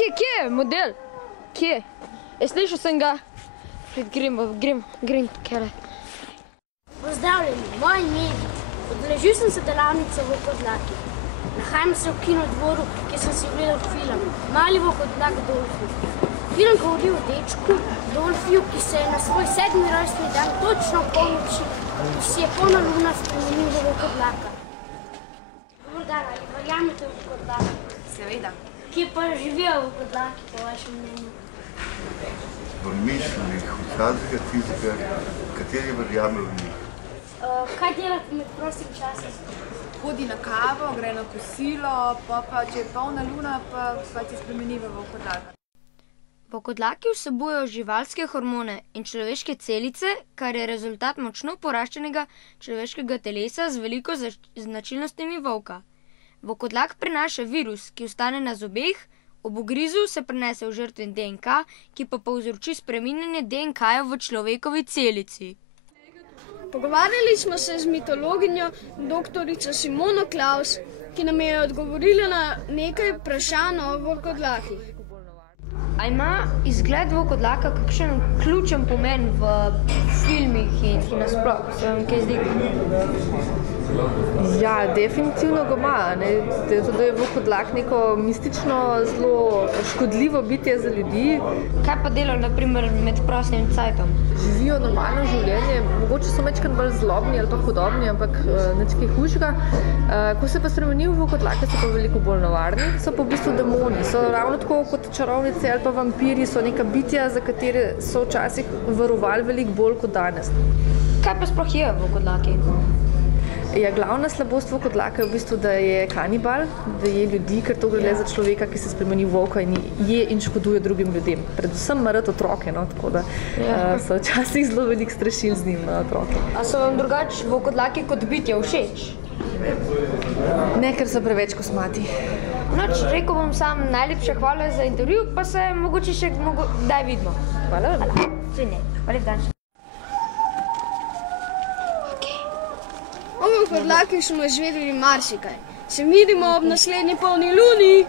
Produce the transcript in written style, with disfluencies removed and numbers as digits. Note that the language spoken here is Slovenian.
Kje je model? Kje? Slišal sem ga. Grem kele. Pozdravljeni, moje ime je Vid. Odeležil sem se delavnice v Vodlaki. Nahajam se v kinodvoru, kjer sem si ogledal film Mali Vodlak Dolfi. Film govori o dečku Dolfiju, ki se je na svoj 7. rojstni dan točno v polnoči, ki si je polna luna spremenil v Vodlaka. Dobar dan, ali verjamete v Vodlaka? Seveda. Kje pa živijo Vodlaki, po vašem mnenju? V mišljenih, vsakega tistega, kateri verjame v njih. Kaj delate med prostim časom? Hodi na kavo, gre na kosilo, pa če je polna luna, pa se spremeni v Vodlaka. Volkodlaki vsebujejo živalske hormone in človeške celice, kar je rezultat močno poraščenega človeškega telesa z veliko značilnostmi volka. Volkodlak prenaša virus, ki ostane na zobeh, ob ugrizu se prenese v žrtvin DNK, ki pa povzroči spreminjanje DNK-ja v človekovi celici. Pogovarjali smo se z mitologinjo doktorico Simono Klaus, ki nam je odgovorila na nekaj vprašanj o volkodlakih. A ima izgled volkodlaka kakšen ključen pomen v filmih in nasploh? Se vam kaj zdi? Ja, definitivno ga ima. Da je volkodlak neko mistično, zelo škodljivo bitje za ljudi. Kaj pa delajo, na primer, med prostim cajtom? Živijo normalno življenje, mogoče so majčkeno bolj zlobni ali pa hudobni, ampak nič kaj hujšega. Ko se pa spremenijo v volkodlake, so pa veliko bolj nevarni. So pa v bistvu demoni. So ravno tako kot čarovnice ali pa vampiri, so neka bitja, za katere so včasih varovali veliko bolj kot danes. Kaj pa sploh je volkodlaki? Ja, glavna slabost volkodlaka je v bistvu, da je kanibal, da je ljudi, ker to gre le za človeka, ki se spremeni v volka in je in škoduje drugim ljudem. Predvsem ima rad otroke, tako da so včasih zelo veliko strašil z njim otroke. A so vam drugače volkodlaki kot bitje všeč? Ne, ker so preveč kosmati. Noč, rekel bom sam najlepša hvala za intervju, pa se mogoče še kdaj vidimo. Hvala. Hvala dan. O volkodlakih smo izvedeli marsikaj. Se vidimo ob naslednji polni luni!